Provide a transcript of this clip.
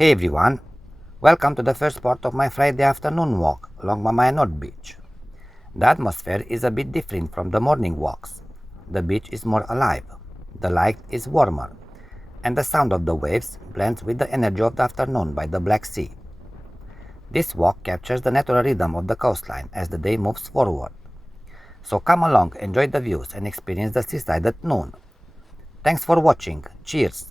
Hey everyone, welcome to the first part of my Friday afternoon walk along Mamaia Nord beach. The atmosphere is a bit different from the morning walks. The beach is more alive, the light is warmer, and the sound of the waves blends with the energy of the afternoon by the Black Sea. This walk captures the natural rhythm of the coastline as the day moves forward. So come along, enjoy the views, and experience the seaside at noon. Thanks for watching. Cheers!